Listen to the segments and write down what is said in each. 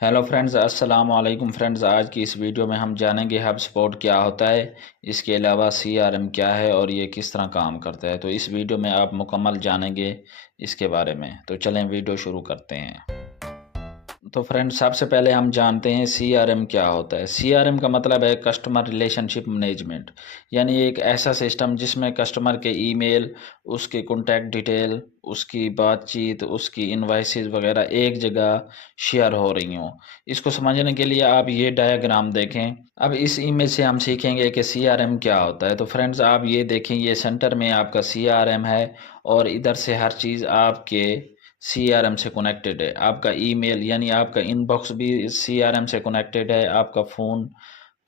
Hello friends, अस्सलाम वालेकुम friends. आज की इस वीडियो में हम जानेंगे हबस्पॉट क्या होता है, इसके अलावा सीआरएम क्या है और ये किस तरह काम करता है। तो इस वीडियो में आप मुकम्मल जानेंगे इसके बारे में। तो चलें वीडियो शुरू करते हैं। तो फ्रेंड्स, सबसे पहले हम जानते हैं सीआरएम क्या होता है। सीआरएम का मतलब है कस्टमर रिलेशनशिप मैनेजमेंट, यानी एक ऐसा सिस्टम जिसमें कस्टमर के ईमेल, उसके कॉन्टैक्ट डिटेल, उसकी बातचीत, उसकी इनवाइसेस वगैरह एक जगह शेयर हो रही हों। इसको समझने के लिए आप ये डायग्राम देखें। अब इस इमेज से हम सीखेंगे कि सीआरएम क्या होता है। तो फ्रेंड्स, आप ये देखें, ये सेंटर में आपका सीआरएम है और इधर से हर चीज़ आपके सीआरएम से कनेक्टेड है। आपका ईमेल यानी आपका इनबॉक्स भी सीआरएम से कनेक्टेड है, आपका फ़ोन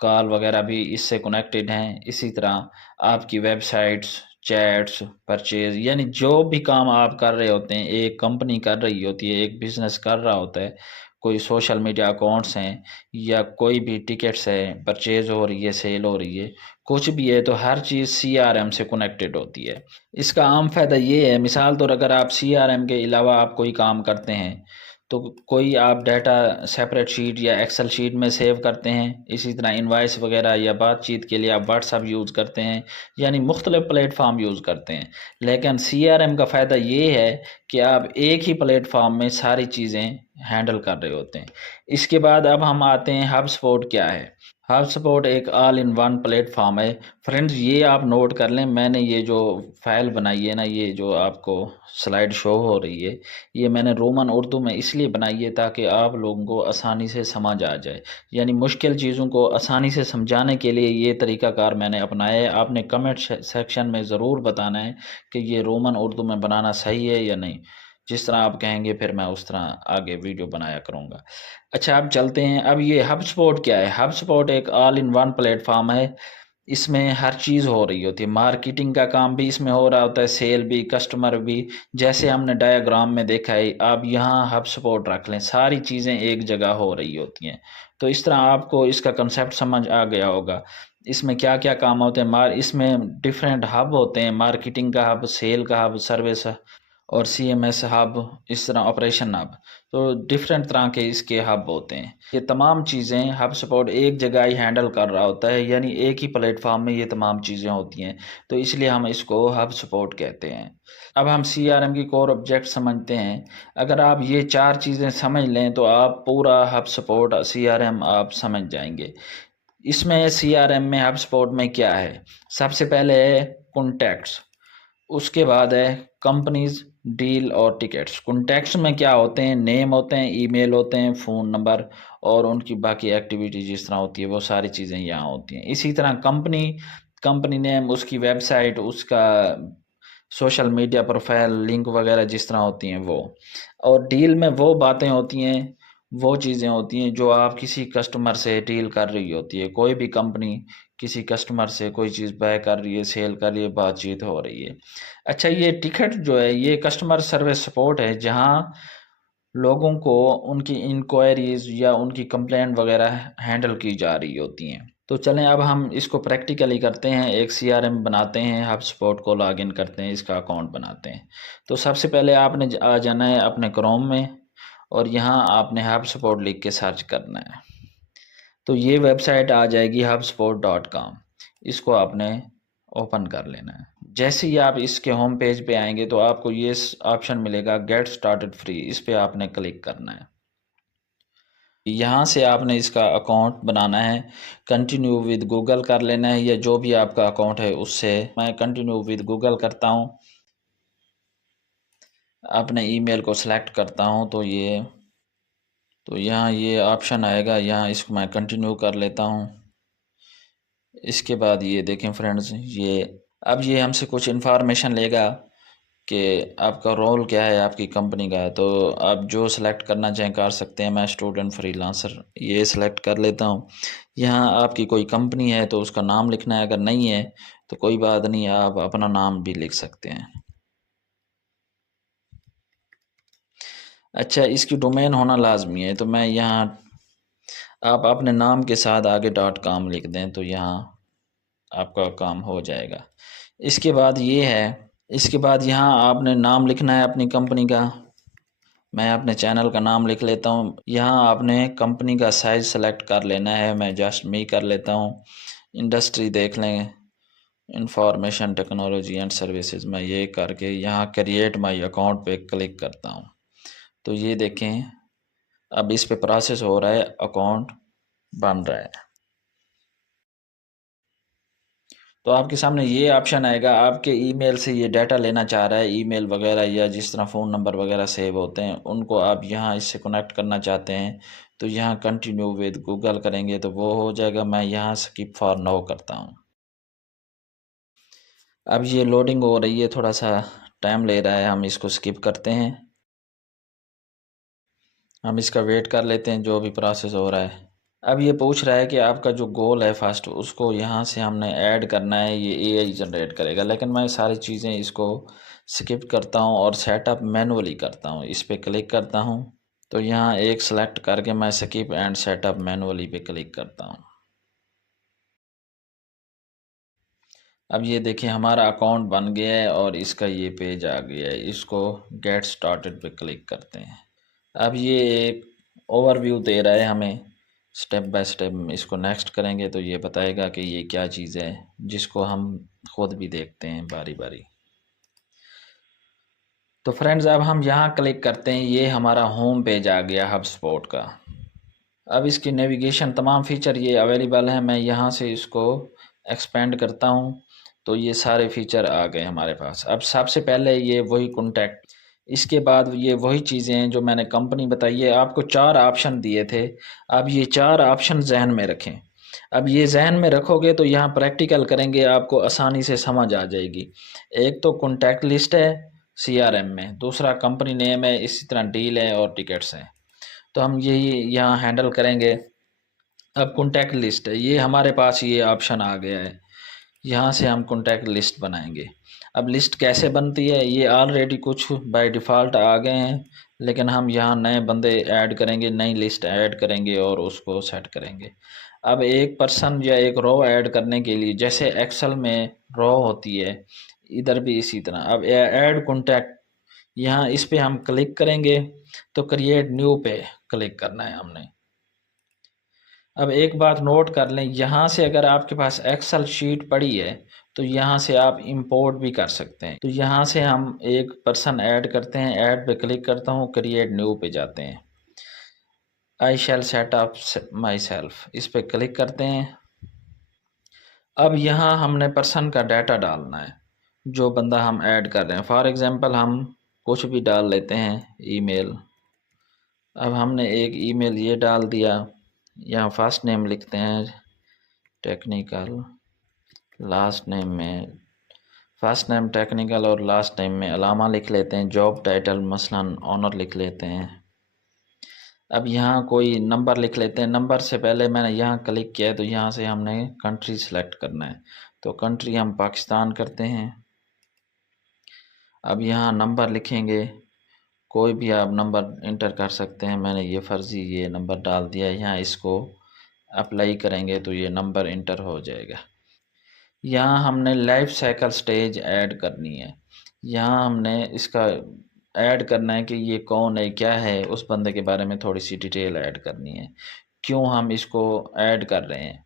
कॉल वगैरह भी इससे कनेक्टेड हैं। इसी तरह आपकी वेबसाइट्स, चैट्स, परचेज, यानी जो भी काम आप कर रहे होते हैं, एक कंपनी कर रही होती है, एक बिजनेस कर रहा होता है, कोई सोशल मीडिया अकाउंट्स हैं या कोई भी टिकट्स है, परचेज हो रही है, सेल हो रही है, कुछ भी है, तो हर चीज़ सीआरएम से कनेक्टेड होती है। इसका आम फ़ायदा ये है, मिसाल तौर अगर आप सीआरएम के अलावा आप कोई काम करते हैं, तो कोई आप डाटा सेपरेट शीट या एक्सेल शीट में सेव करते हैं। इसी तरह इनवाइस वगैरह या बातचीत के लिए आप व्हाट्सएप यूज़ करते हैं, यानी मुख्तलिफ प्लेटफॉर्म यूज़ करते हैं। लेकिन सीआरएम का फ़ायदा ये है कि आप एक ही प्लेटफॉर्म में सारी चीज़ें हैंडल कर रहे होते हैं। इसके बाद अब हम आते हैं हबस्पॉट क्या है। हबस्पॉट एक ऑल इन वन प्लेटफॉर्म है। फ्रेंड्स, ये आप नोट कर लें, मैंने ये जो फ़ाइल बनाई है ना, ये जो आपको स्लाइड शो हो रही है, ये मैंने रोमन उर्दू में इसलिए बनाई है ताकि आप लोगों को आसानी से समझ आ जाए। यानी मुश्किल चीज़ों को आसानी से समझाने के लिए ये तरीक़ाकार मैंने अपनाया है। आपने कमेंट सेक्शन में ज़रूर बताना है कि ये रोमन उर्दू में बनाना सही है या नहीं। जिस तरह आप कहेंगे फिर मैं उस तरह आगे वीडियो बनाया करूँगा। अच्छा, अब चलते हैं। अब ये हबस्पॉट क्या है? हबस्पॉट एक ऑल इन वन प्लेटफ़ॉर्म है। इसमें हर चीज़ हो रही होती है, मार्केटिंग का काम भी इसमें हो रहा होता है, सेल भी, कस्टमर भी। जैसे हमने डायग्राम में देखा है, आप यहाँ हबस्पॉट रख लें, सारी चीज़ें एक जगह हो रही होती हैं। तो इस तरह आपको इसका कांसेप्ट समझ आ गया होगा। इसमें क्या-क्या काम होते हैं, इसमें डिफरेंट हब होते हैं, मार्केटिंग का हब, सेल का हब, सर्विस और सीएमएस हब, इस तरह ऑपरेशन हब। तो डिफरेंट तरह के इसके हब होते हैं। ये तमाम चीज़ें हबस्पॉट एक जगह ही हैंडल कर रहा होता है, यानी एक ही प्लेटफॉर्म में ये तमाम चीज़ें होती हैं। तो इसलिए हम इसको हबस्पॉट कहते हैं। अब हम सीआरएम की कोर ऑब्जेक्ट समझते हैं। अगर आप ये 4 चीज़ें समझ लें तो आप पूरा हबस्पॉट सीआरएम आप समझ जाएँगे। इसमें सीआरएम में हबस्पॉट में क्या है? सबसे पहले है कॉन्टैक्ट्स, उसके बाद है कंपनीज़, डील और टिकट्स। कॉन्टैक्ट्स में क्या होते हैं? नेम होते हैं, ईमेल होते हैं, फ़ोन नंबर और उनकी बाकी एक्टिविटी जिस तरह होती है, वो सारी चीज़ें यहाँ होती हैं। इसी तरह कंपनी, कंपनी नेम, उसकी वेबसाइट, उसका सोशल मीडिया प्रोफाइल, लिंक वगैरह जिस तरह होती हैं वो। और डील में वो बातें होती हैं, वो चीज़ें होती हैं जो आप किसी कस्टमर से डील कर रही होती है। कोई भी कंपनी किसी कस्टमर से कोई चीज़ बाय कर रही है, सेल कर रही है, बातचीत हो रही है। अच्छा, ये टिकट जो है, ये कस्टमर सर्विस सपोर्ट है, जहाँ लोगों को उनकी इंक्वायरीज़ या उनकी कंप्लेंट वगैरह हैंडल की जा रही होती हैं। तो चलें अब हम इसको प्रैक्टिकली करते हैं। एक सीआरएम बनाते हैं, हबस्पॉट को लॉगिन करते हैं, इसका अकाउंट बनाते हैं। तो सबसे पहले आपने आ जाना है अपने क्रोम में और यहाँ आपने हबस्पॉट लिख के सर्च करना है। तो ये वेबसाइट आ जाएगी hubspot.com। इसको आपने ओपन कर लेना है। जैसे ही आप इसके होम पेज पे आएँगे तो आपको ये ऑप्शन मिलेगा गेट स्टार्टेड फ्री, इस पे आपने क्लिक करना है। यहाँ से आपने इसका अकाउंट बनाना है, कंटिन्यू विद गूगल कर लेना है या जो भी आपका अकाउंट है उससे। मैं कंटिन्यू विद गूगल करता हूँ, अपने ईमेल को सिलेक्ट करता हूँ तो यहाँ ये ऑप्शन आएगा, यहाँ इसको मैं कंटिन्यू कर लेता हूँ। इसके बाद ये देखें फ्रेंड्स, ये हमसे कुछ इन्फॉर्मेशन लेगा कि आपका रोल क्या है, आपकी कंपनी का है। तो आप जो सेलेक्ट करना चाहें कर सकते हैं। मैं स्टूडेंट फ्रीलांसर ये सेलेक्ट कर लेता हूँ। यहाँ आपकी कोई कंपनी है तो उसका नाम लिखना है, अगर नहीं है तो कोई बात नहीं, आप अपना नाम भी लिख सकते हैं। अच्छा, इसकी डोमेन होना लाजमी है, तो मैं यहाँ आप अपने नाम के साथ आगे .com लिख दें तो यहाँ आपका काम हो जाएगा। इसके बाद यहाँ आपने नाम लिखना है अपनी कंपनी का मैं अपने चैनल का नाम लिख लेता हूँ। यहाँ आपने कंपनी का साइज़ सेलेक्ट कर लेना है, मैं जस्ट मी कर लेता हूँ। इंडस्ट्री देख लें, इंफॉर्मेशन टेक्नोलॉजी एंड सर्विसेज, मैं ये करके यहाँ क्रिएट माई अकाउंट पे क्लिक करता हूँ। तो ये देखें अब इस पे प्रोसेस हो रहा है, अकाउंट बन रहा है। तो आपके सामने ये ऑप्शन आएगा, आपके ईमेल से ये डाटा लेना चाह रहा है, ईमेल वगैरह या जिस तरह फ़ोन नंबर वगैरह सेव होते हैं उनको आप यहाँ इससे कनेक्ट करना चाहते हैं, तो यहाँ कंटिन्यू विद गूगल करेंगे तो वो हो जाएगा। मैं यहाँ स्किप फॉर नाउ करता हूँ। अब ये लोडिंग हो रही है, थोड़ा सा टाइम ले रहा है, हम इसको स्किप करते हैं। हम इसका वेट कर लेते हैं जो भी प्रोसेस हो रहा है। अब ये पूछ रहा है कि आपका जो गोल है फर्स्ट, उसको यहाँ से हमने ऐड करना है, ये एआई जनरेट करेगा, लेकिन मैं सारी चीज़ें इसको स्किप करता हूँ और सेटअप मैनुअली करता हूँ। इस पर क्लिक करता हूँ तो यहाँ एक सेलेक्ट करके मैं स्किप एंड सेटअप मैनुअली पे क्लिक करता हूँ। अब ये देखिए हमारा अकाउंट बन गया है और इसका ये पेज आ गया है। इसको गेट स्टार्टेड पे क्लिक करते हैं। अब ये एक ओवरव्यू दे रहा है हमें स्टेप बाय स्टेप। इसको नेक्स्ट करेंगे तो ये बताएगा कि ये क्या चीज़ है, जिसको हम खुद भी देखते हैं बारी बारी। तो फ्रेंड्स अब हम यहाँ क्लिक करते हैं, ये हमारा होम पेज आ गया हबस्पॉट का। अब इसकी नेविगेशन तमाम फ़ीचर ये अवेलेबल हैं। मैं यहाँ से इसको एक्सपेंड करता हूँ तो ये सारे फ़ीचर आ गए हमारे पास। अब सबसे पहले ये वही कॉन्टैक्ट, इसके बाद ये वही चीज़ें हैं जो मैंने कंपनी बताई है। आपको 4 ऑप्शन दिए थे, अब ये 4 ऑप्शन ज़हन में रखें। अब ये ज़हन में रखोगे तो यहाँ प्रैक्टिकल करेंगे, आपको आसानी से समझ आ जाएगी। एक तो कॉन्टैक्ट लिस्ट है सीआरएम में, दूसरा कंपनी नेम है, इसी तरह डील है और टिकट्स हैं। तो हम यही यहाँ हैंडल करेंगे। अब कॉन्टैक्ट लिस्ट है, ये हमारे पास ये ऑप्शन आ गया है, यहाँ से हम कॉन्टैक्ट लिस्ट बनाएंगे। अब लिस्ट कैसे बनती है, ये ऑलरेडी कुछ बाय डिफ़ॉल्ट आ गए हैं, लेकिन हम यहाँ नए बंदे ऐड करेंगे, नई लिस्ट ऐड करेंगे और उसको सेट करेंगे। अब एक पर्सन या एक रो ऐड करने के लिए जैसे एक्सेल में रो होती है, इधर भी इसी तरह। अब ऐड कॉन्टैक्ट, यहाँ इस पे हम क्लिक करेंगे तो क्रिएट न्यू पे क्लिक करना है हमने। अब एक बात नोट कर लें, यहाँ से अगर आपके पास एक्सेल शीट पड़ी है तो यहाँ से आप इंपोर्ट भी कर सकते हैं। तो यहाँ से हम एक पर्सन ऐड करते हैं, ऐड पे क्लिक करता हूँ, क्रिएट न्यू पे जाते हैं। आई शैल सेट अप माई सेल्फ, इस पे क्लिक करते हैं। अब यहाँ हमने पर्सन का डाटा डालना है, जो बंदा हम ऐड कर रहे हैं। फॉर एग्ज़ाम्पल हम कुछ भी डाल लेते हैं, ईमेल। अब हमने एक ईमेल ये डाल दिया, यहाँ फर्स्ट नेम लिखते हैं टेक्निकल, लास्ट नेम में फर्स्ट नेम टेक्निकल और लास्ट नेम में अलामा लिख लेते हैं। जॉब टाइटल मसलन ऑनर लिख लेते हैं। अब यहाँ कोई नंबर लिख लेते हैं। नंबर से पहले मैंने यहाँ क्लिक किया है तो यहाँ से हमने कंट्री सेलेक्ट करना है, तो कंट्री हम पाकिस्तान करते हैं। अब यहाँ नंबर लिखेंगे, कोई भी आप नंबर इंटर कर सकते हैं। मैंने ये फ़र्ज़ी ये नंबर डाल दिया है। यहाँ इसको अप्लाई करेंगे तो ये नंबर इंटर हो जाएगा। यहाँ हमने लाइफ साइकिल स्टेज ऐड करनी है। यहाँ हमने इसका ऐड करना है कि ये कौन है, क्या है, उस बंदे के बारे में थोड़ी सी डिटेल ऐड करनी है, क्यों हम इसको ऐड कर रहे हैं।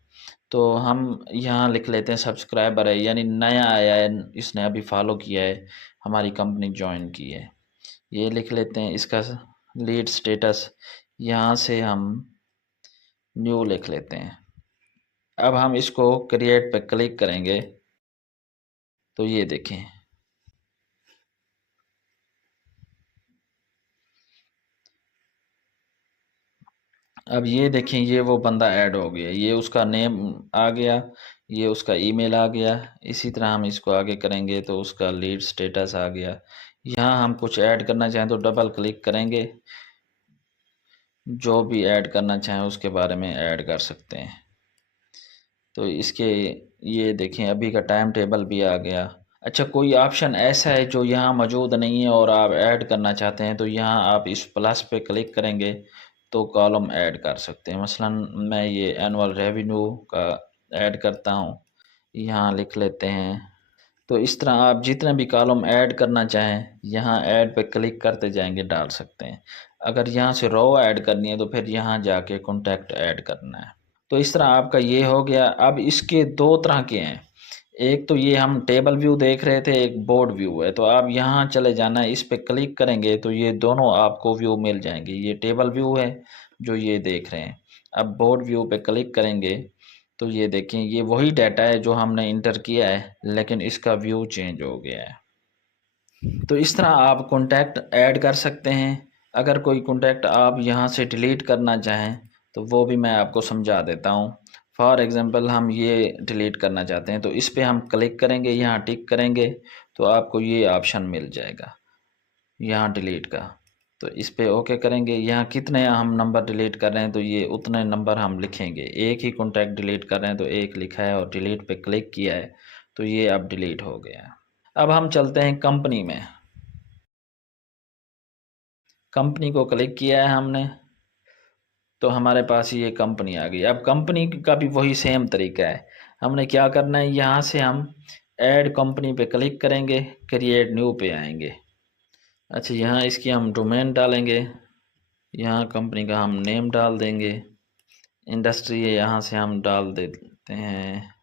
तो हम यहाँ लिख लेते हैं सब्सक्राइबर है, यानी नया आया है, इसने अभी फॉलो किया है, हमारी कंपनी ज्वाइन की है, ये लिख लेते हैं। इसका लीड स्टेटस यहाँ से हम न्यू लिख लेते हैं। अब हम इसको क्रिएट पे क्लिक करेंगे तो ये देखें, अब ये देखें ये वो बंदा ऐड हो गया, ये उसका नेम आ गया, ये उसका ईमेल आ गया। इसी तरह हम इसको आगे करेंगे तो उसका लीड स्टेटस आ गया। यहाँ हम कुछ ऐड करना चाहें तो डबल क्लिक करेंगे, जो भी ऐड करना चाहें उसके बारे में ऐड कर सकते हैं। तो इसके ये देखें अभी का टाइम टेबल भी आ गया। अच्छा, कोई ऑप्शन ऐसा है जो यहाँ मौजूद नहीं है और आप ऐड करना चाहते हैं तो यहाँ आप इस प्लस पे क्लिक करेंगे तो कॉलम ऐड कर सकते हैं। मसलन मैं ये एनुअल रेवेन्यू का ऐड करता हूँ, यहाँ लिख लेते हैं। तो इस तरह आप जितने भी कॉलम ऐड करना चाहें यहाँ ऐड पे क्लिक करते जाएंगे, डाल सकते हैं। अगर यहाँ से रो ऐड करनी है तो फिर यहाँ जाके कॉन्टैक्ट ऐड करना है। तो इस तरह आपका ये हो गया। अब इसके दो तरह के हैं, एक तो ये हम टेबल व्यू देख रहे थे, एक बोर्ड व्यू है। तो आप यहाँ चले जाना है, इस पे क्लिक करेंगे तो ये दोनों आपको व्यू मिल जाएंगे। ये टेबल व्यू है जो ये देख रहे हैं। अब बोर्ड व्यू पे क्लिक करेंगे तो ये देखें, ये वही डाटा है जो हमने इंटर किया है, लेकिन इसका व्यू चेंज हो गया है। तो इस तरह आप कॉन्टैक्ट ऐड कर सकते हैं। अगर कोई कॉन्टैक्ट आप यहाँ से डिलीट करना चाहें तो वो भी मैं आपको समझा देता हूँ। फॉर एग्ज़ाम्पल हम ये डिलीट करना चाहते हैं तो इस पे हम क्लिक करेंगे, यहाँ टिक करेंगे तो आपको ये ऑप्शन मिल जाएगा यहाँ डिलीट का। तो इस पे ओके करेंगे। यहाँ कितने हम नंबर डिलीट कर रहे हैं तो ये उतने नंबर हम लिखेंगे। एक ही कॉन्टैक्ट डिलीट कर रहे हैं तो एक लिखा है और डिलीट पे क्लिक किया है तो ये अब डिलीट हो गया है। अब हम चलते हैं कंपनी में। कंपनी को क्लिक किया है हमने तो हमारे पास ये कंपनी आ गई। अब कंपनी का भी वही सेम तरीका है। हमने क्या करना है, यहाँ से हम ऐड कंपनी पे क्लिक करेंगे, क्रिएट न्यू पे आएंगे। अच्छा, यहाँ इसकी हम डोमेन डालेंगे, यहाँ कंपनी का हम नेम डाल देंगे। इंडस्ट्री है, यहाँ से हम डाल देते हैं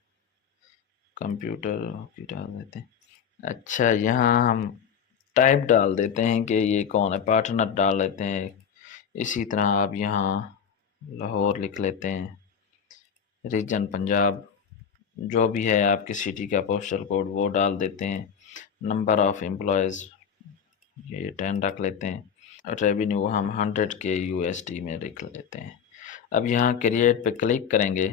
कंप्यूटर की डाल देते हैं। अच्छा, यहाँ हम टाइप डाल देते हैं कि ये कौन है, पार्टनर डाल लेते हैं। इसी तरह आप यहाँ लाहौर लिख लेते हैं, रीजन पंजाब, जो भी है आपकी सिटी का पोस्टल कोड वो डाल देते हैं। नंबर ऑफ़ एम्प्लॉयज़ ये 10 रख लेते हैं। रेवेन्यू हम 100 के USD में लिख लेते हैं। अब यहाँ क्रिएट पे क्लिक करेंगे।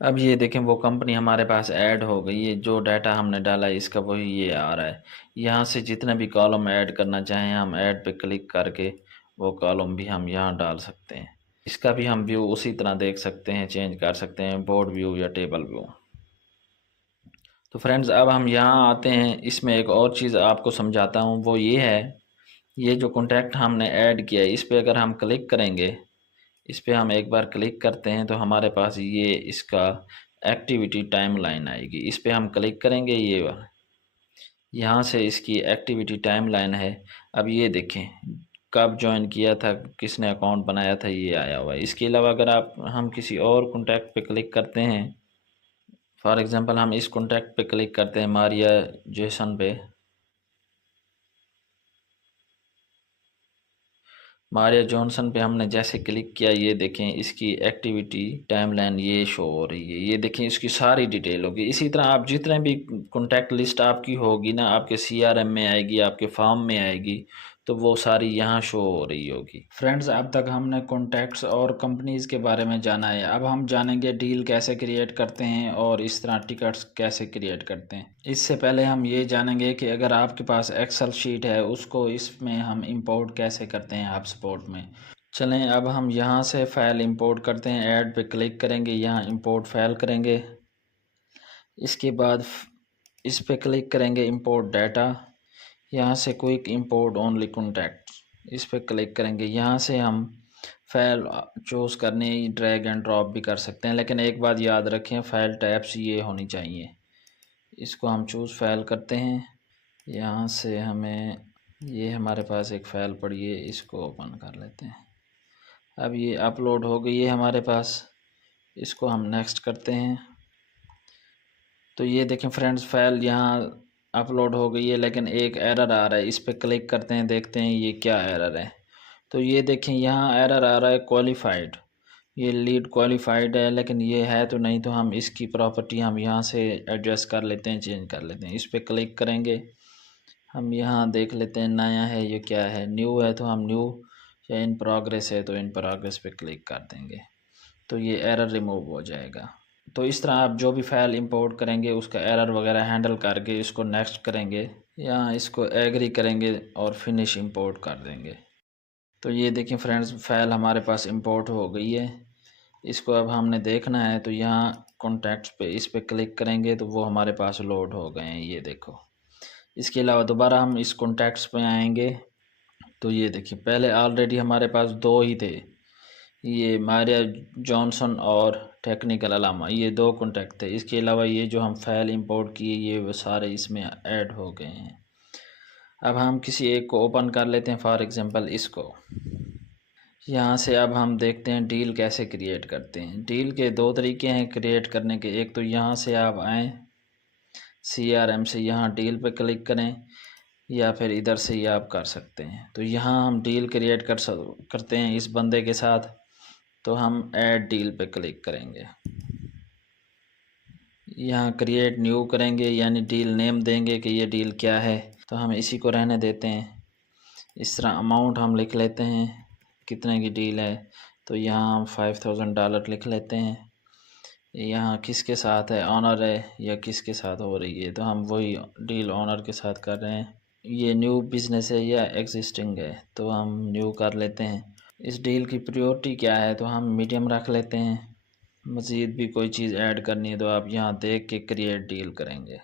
अब ये देखें वो कंपनी हमारे पास ऐड हो गई है। जो डाटा हमने डाला है इसका वही ये आ रहा है। यहाँ से जितने भी कॉलम ऐड करना चाहें हम ऐड पे क्लिक करके वो कॉलम भी हम यहाँ डाल सकते हैं। इसका भी हम व्यू उसी तरह देख सकते हैं, चेंज कर सकते हैं, बोर्ड व्यू या टेबल व्यू। तो फ्रेंड्स अब हम यहाँ आते हैं, इसमें एक और चीज़ आपको समझाता हूँ। वो ये है, ये जो कॉन्टैक्ट हमने ऐड किया है इस पर अगर हम क्लिक करेंगे, इस पर हम एक बार क्लिक करते हैं तो हमारे पास ये इसका एक्टिविटी टाइमलाइन आएगी। इस पर हम क्लिक करेंगे, ये यहाँ से इसकी एक्टिविटी टाइमलाइन है। अब ये देखें कब ज्वाइन किया था, किसने अकाउंट बनाया था, ये आया हुआ है। इसके अलावा अगर आप हम किसी और कॉन्टैक्ट पे क्लिक करते हैं, फॉर एग्ज़ाम्पल हम इस कॉन्टैक्ट पे क्लिक करते हैं मारिया जेसन पे। मारिया जॉनसन पे हमने जैसे क्लिक किया, ये देखें इसकी एक्टिविटी टाइमलाइन ये शो हो रही है। ये देखें इसकी सारी डिटेल होगी। इसी तरह आप जितने भी कॉन्टैक्ट लिस्ट आपकी होगी ना, आपके CRM में आएगी, आपके फॉर्म में आएगी, तो वो सारी यहाँ शो हो रही होगी। फ्रेंड्स अब तक हमने कॉन्टैक्ट्स और कंपनीज़ के बारे में जाना है। अब हम जानेंगे डील कैसे क्रिएट करते हैं और इस तरह टिकट्स कैसे क्रिएट करते हैं। इससे पहले हम ये जानेंगे कि अगर आपके पास एक्सेल शीट है उसको इसमें हम इंपोर्ट कैसे करते हैं HubSpot में। चलें अब हम यहाँ से फ़ाइल इंपोर्ट करते हैं। ऐड पे क्लिक करेंगे, यहाँ इंपोर्ट फाइल करेंगे। इसके बाद इस पे क्लिक करेंगे इंपोर्ट डाटा, यहाँ से क्विक इंपोर्ट ओनली कॉन्टैक्ट, इस पे क्लिक करेंगे। यहाँ से हम फाइल चूज़ करने ड्रैग एंड ड्रॉप भी कर सकते हैं, लेकिन एक बात याद रखें फाइल टाइप्स ये होनी चाहिए। इसको हम चूज़ फाइल करते हैं। यहाँ से हमें ये हमारे पास एक फ़ाइल पड़ी है, इसको ओपन कर लेते हैं। अब ये अपलोड हो गई है हमारे पास, इसको हम नेक्स्ट करते हैं। तो ये देखें फ्रेंड्स फाइल यहाँ अपलोड हो गई है, लेकिन एक एरर आ रहा है। इस पर क्लिक करते हैं, देखते हैं ये क्या एरर है। तो ये देखें यहाँ एरर आ रहा है क्वालिफाइड, ये लीड क्वालिफाइड है, लेकिन ये है तो नहीं। तो हम इसकी प्रॉपर्टी हम यहाँ से एडजस्ट कर लेते हैं, चेंज कर लेते हैं। इस पर क्लिक करेंगे, हम यहाँ देख लेते हैं नया है ये क्या है, न्यू है तो हम न्यू, या इन प्रोग्रेस है तो इन प्रोग्रेस पे क्लिक कर देंगे, तो ये एरर रिमूव हो जाएगा। तो इस तरह आप जो भी फाइल इंपोर्ट करेंगे उसका एरर वगैरह हैंडल करके इसको नेक्स्ट करेंगे, यहाँ इसको एग्री करेंगे और फिनिश इंपोर्ट कर देंगे। तो ये देखें फ्रेंड्स फाइल हमारे पास इंपोर्ट हो गई है। इसको अब हमने देखना है तो यहाँ कॉन्टैक्ट्स पे इस पे क्लिक करेंगे तो वो हमारे पास लोड हो गए हैं, ये देखो। इसके अलावा दोबारा हम इस कॉन्टैक्ट्स पे आएंगे तो ये देखिए पहले ऑलरेडी हमारे पास दो ही थे, ये मारिया जॉनसन और टेक्निकल अलामा, ये 2 कॉन्टैक्ट थे। इसके अलावा ये जो हम फाइल इंपोर्ट किए ये वो सारे इसमें ऐड हो गए हैं। अब हम किसी एक को ओपन कर लेते हैं, फॉर एग्ज़ाम्पल इसको। यहाँ से अब हम देखते हैं डील कैसे क्रिएट करते हैं। डील के 2 तरीके हैं क्रिएट करने के। एक तो यहाँ से आप आएँ CRM से, यहाँ डील पे क्लिक करें, या फिर इधर से ही आप कर सकते हैं। तो यहाँ हम डील क्रिएट करते हैं इस बंदे के साथ, तो हम ऐड डील पे क्लिक करेंगे। यहाँ क्रिएट न्यू करेंगे, यानी डील नेम देंगे कि ये डील क्या है। तो हम इसी को रहने देते हैं। इस तरह अमाउंट हम लिख लेते हैं कितने की डील है, तो यहाँ हम $5000 लिख लेते हैं। यहाँ किसके साथ है, ऑनर है या किसके साथ हो रही है, तो हम वही डील ऑनर के साथ कर रहे हैं। ये न्यू बिज़नेस है या एग्जिस्टिंग है, तो हम न्यू कर लेते हैं। इस डील की प्रायोरिटी क्या है, तो हम मीडियम रख लेते हैं। मज़ीद भी कोई चीज़ ऐड करनी है तो आप यहाँ देख के क्रिएट डील करेंगे।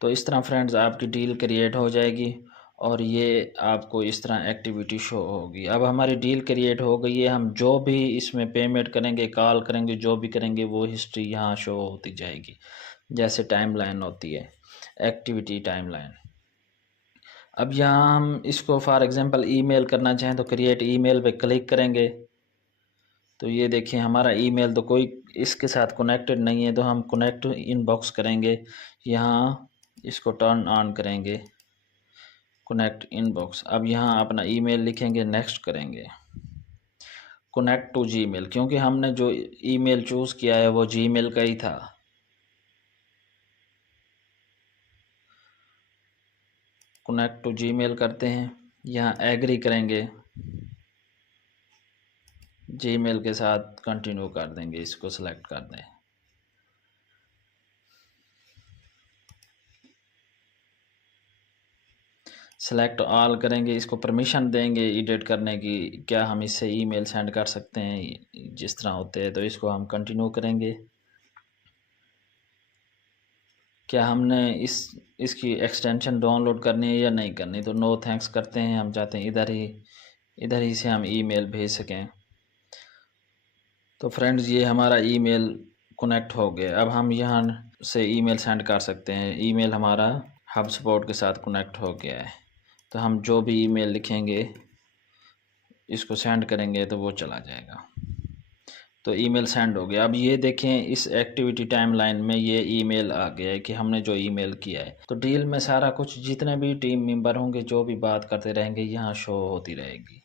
तो इस तरह फ्रेंड्स आपकी डील क्रिएट हो जाएगी और ये आपको इस तरह एक्टिविटी शो होगी। अब हमारी डील क्रिएट हो गई है, हम जो भी इसमें पेमेंट करेंगे, कॉल करेंगे, जो भी करेंगे वो हिस्ट्री यहाँ शो होती जाएगी, जैसे टाइमलाइन होती है, एक्टिविटी टाइमलाइन। अब यहाँ हम इसको फॉर एग्ज़ाम्पल ईमेल करना चाहें तो क्रिएट ईमेल पे क्लिक करेंगे। तो ये देखिए हमारा ईमेल तो कोई इसके साथ कनेक्टेड नहीं है, तो हम कनेक्ट इनबॉक्स करेंगे। यहाँ इसको टर्न ऑन करेंगे, कनेक्ट इनबॉक्स। अब यहाँ अपना ईमेल लिखेंगे, नेक्स्ट करेंगे, कनेक्ट टू जीमेल, क्योंकि हमने जो ईमेल चूज़ किया है वो जीमेल का ही था। कनेक्ट टू जीमेल करते हैं, यहाँ एग्री करेंगे, जीमेल के साथ कंटिन्यू कर देंगे, इसको सेलेक्ट कर दें। सेलेक्ट ऑल करेंगे, इसको परमिशन देंगे एडिट करने की, क्या हम इससे ईमेल सेंड कर सकते हैं जिस तरह होते हैं, तो इसको हम कंटिन्यू करेंगे। क्या हमने इसकी एक्सटेंशन डाउनलोड करनी है या नहीं करनी, तो नो थैंक्स करते हैं। हम चाहते हैं इधर ही से हम ईमेल भेज सकें। तो फ्रेंड्स ये हमारा ईमेल कनेक्ट हो गया। अब हम यहाँ से ईमेल सेंड कर सकते हैं। ईमेल हमारा HubSpot के साथ कनेक्ट हो गया है, तो हम जो भी ईमेल लिखेंगे इसको सेंड करेंगे तो वो चला जाएगा। तो ईमेल सेंड हो गया। अब ये देखें इस एक्टिविटी टाइमलाइन में ये ईमेल आ गया है कि हमने जो ईमेल किया है। तो डील में सारा कुछ जितने भी टीम मेंबर होंगे जो भी बात करते रहेंगे यहाँ शो होती रहेगी।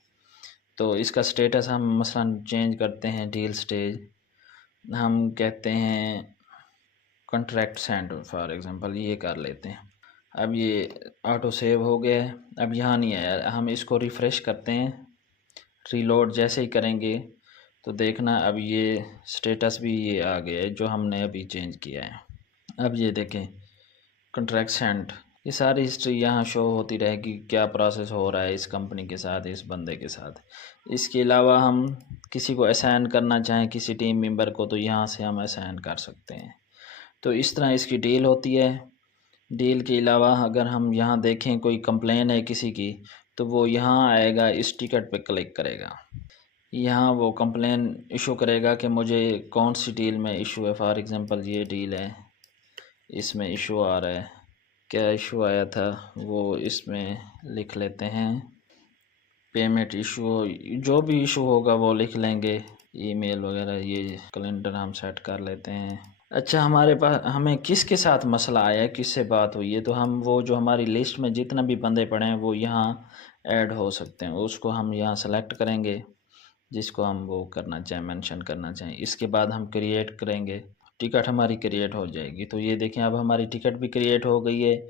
तो इसका स्टेटस हम मसलन चेंज करते हैं, डील स्टेज हम कहते हैं कॉन्ट्रैक्ट सेंड फॉर एग्ज़ाम्पल, ये कर लेते हैं। अब ये ऑटो सेव हो गया है। अब यहाँ नहीं आया, हम इसको रिफ़्रेश करते हैं। रीलोड जैसे ही करेंगे तो देखना अब ये स्टेटस भी ये आ गया है जो हमने अभी चेंज किया है। अब ये देखें कॉन्ट्रैक्ट सेंड, ये सारी हिस्ट्री यहाँ शो होती रहेगी, क्या प्रोसेस हो रहा है इस कंपनी के साथ, इस बंदे के साथ। इसके अलावा हम किसी को असाइन करना चाहें किसी टीम मेंबर को, तो यहाँ से हम असाइन कर सकते हैं। तो इस तरह इसकी डील होती है। डील के अलावा अगर हम यहाँ देखें कोई कंप्लेन है किसी की, तो वो यहाँ आएगा, इस टिकट पे क्लिक करेगा, यहाँ वो कंप्लेन इशू करेगा कि मुझे कौन सी डील में इशू है। फॉर एग्ज़ाम्पल ये डील है, इसमें इशू आ रहा है, क्या इशू आया था वो इसमें लिख लेते हैं। पेमेंट इशू, जो भी इशू होगा वो लिख लेंगे, ईमेल वगैरह, ये कैलेंडर हम सेट कर लेते हैं। अच्छा, हमारे पास हमें किसके साथ मसला आया है, किससे बात हुई है, तो हम वो जो हमारी लिस्ट में जितना भी बंदे पड़े हैं वो यहाँ ऐड हो सकते हैं, उसको हम यहाँ सेलेक्ट करेंगे जिसको हम वो करना चाहें, मेंशन करना चाहें। इसके बाद हम क्रिएट करेंगे, टिकट हमारी क्रिएट हो जाएगी। तो ये देखें अब हमारी टिकट भी क्रिएट हो गई है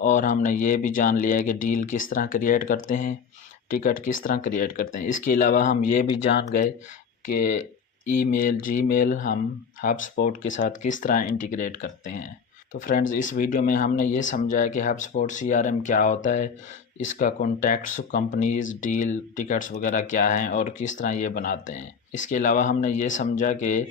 और हमने ये भी जान लिया है कि डील किस तरह क्रिएट करते हैं, टिकट किस तरह क्रिएट करते हैं। इसके अलावा हम ये भी जान गए कि ईमेल, जीमेल हम HubSpot के साथ किस तरह इंटीग्रेट करते हैं। तो फ्रेंड्स इस वीडियो में हमने ये समझा है कि HubSpot CRM क्या होता है, इसका कॉन्टैक्ट्स, कंपनीज, डील, टिकट्स वगैरह क्या हैं और किस तरह ये बनाते हैं। इसके अलावा हमने ये समझा कि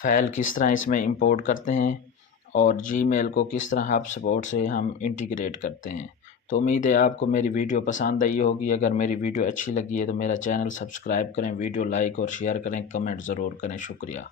फ़ाइल किस तरह इसमें इंपोर्ट करते हैं और जीमेल को किस तरह HubSpot से हम इंटीग्रेट करते हैं। तो उम्मीद है आपको मेरी वीडियो पसंद आई होगी। अगर मेरी वीडियो अच्छी लगी है तो मेरा चैनल सब्सक्राइब करें, वीडियो लाइक और शेयर करें, कमेंट ज़रूर करें। शुक्रिया।